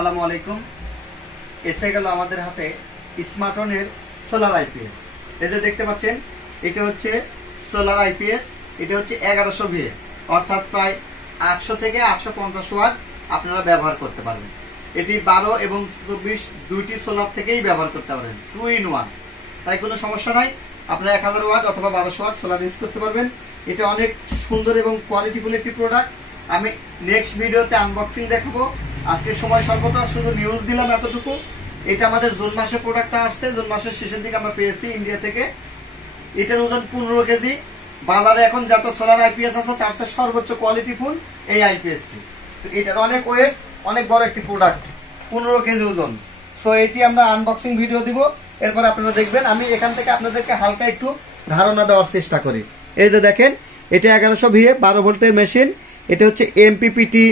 আসসালামু আলাইকুম। এসে গেল আমাদের হাতে স্মার্টনের সোলার আইপিএস। এই যে দেখতে পাচ্ছেন, এটা হচ্ছে সোলার আইপিএস। এটা হচ্ছে 1100 ভিএ, অর্থাৎ প্রায় 800 থেকে 850 ওয়াট আপনারা ব্যবহার করতে পারবেন। এটি 12 এবং 24 দুইটি সোলার থেকেই ব্যবহার করতে পারবেন, 2 in 1। তাই কোনো সমস্যা নাই, আপনারা 1000 ওয়াট অথবা 1200 ওয়াট সোলার ইউজ করতে পারবেন। এটা অনেক সুন্দর এবং কোয়ালিটিফুল একটি প্রোডাক্ট। আমি নেক্সট ভিডিওতে আনবক্সিং দেখাবো। আজকে সময় স্বল্পতা, শুধু নিউজ দিলাম এতটুকু। এটা আমাদের জুন মাসে প্রোডাক্টটা আসছে, জুন মাসের শেষের দিকে আমরা পেয়েছি ইন্ডিয়া থেকে। এটার ওজন 15 কেজি। বাজারে এখন যত সোলার আইপিএস আছে তার চেয়ে সর্বোচ্চ কোয়ালিটিফুল এই আইপিএসটি। এটার অনেক ওয়েট, অনেক বড় একটি প্রোডাক্ট, 15 কেজি ওজন। সো এটি আমরা আনবক্সিং ভিডিও দিব, এরপর আপনারা দেখবেন। আমি এখান থেকে আপনাদেরকে হালকা একটু ধারণা দেওয়ার চেষ্টা করি। এই যে দেখেন, এটা 1100 ভিএ 12 ভোল্টের মেশিন। এটা হচ্ছে এমপিপিটি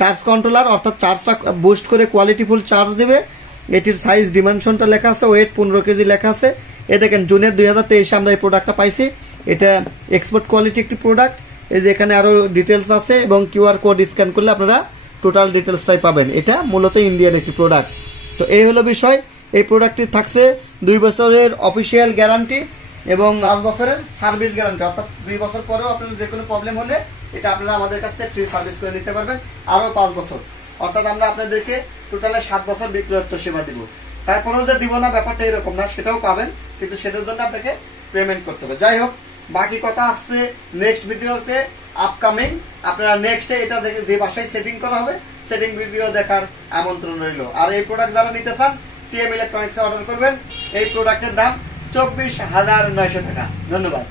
চার্জ কন্ট্রোলার, অর্থাৎ চার্জটা বুস্ট করে কোয়ালিটিফুল চার্জ দেবে। এটির সাইজ ডিমেনশনটা লেখা আছে, ওয়েট 15 কেজি লেখা আছে। এ দেখেন, জুনের 2023 আমরা এই প্রোডাক্টটা পাইছি। এটা এক্সপোর্ট কোয়ালিটি একটি প্রোডাক্ট। এই যে এখানে আরো ডিটেলস আছে এবং কিউআর কোড স্ক্যান করলে আপনারা টোটাল ডিটেলসটাই পাবেন। এটা মূলত ইন্ডিয়ান একটি প্রোডাক্ট। তো এই হলো বিষয়। এই প্রোডাক্টটি থাকছে 2 বছরের অফিসিয়াল গ্যারান্টি এবং 5 বছরের সার্ভিস গ্যারান্টি, অর্থাৎ 2 বছর পরেও আপনার যে কোনো প্রবলেম হলে এটা আপনারা আমাদের কাছ থেকে ফ্রি সার্ভিস করে নিতে পারবেন। আরও 5 বছর, অর্থাৎ আমরা আপনাদেরকে টোটালে 7 বছর বিক্রয়ত্ব সেবা দিব। তারপরেও যে দিব না ব্যাপারটা এরকম না, সেটাও পাবেন, কিন্তু সেটার জন্য আপনাকে পেমেন্ট করতে হবে। যাই হোক, বাকি কথা আসছে নেক্সট ভিডিওতে, আপকামিং। আপনারা নেক্সটে এটা যে বাসায় সেটিং করা হবে সেটিং ভিডিও দেখার আমন্ত্রণ রইল। আর এই প্রোডাক্ট যারা নিতে চান টিএম ইলেকট্রনিক্সে অর্ডার করবেন। এই প্রোডাক্টের দাম 24,900 টাকা। ধন্যবাদ।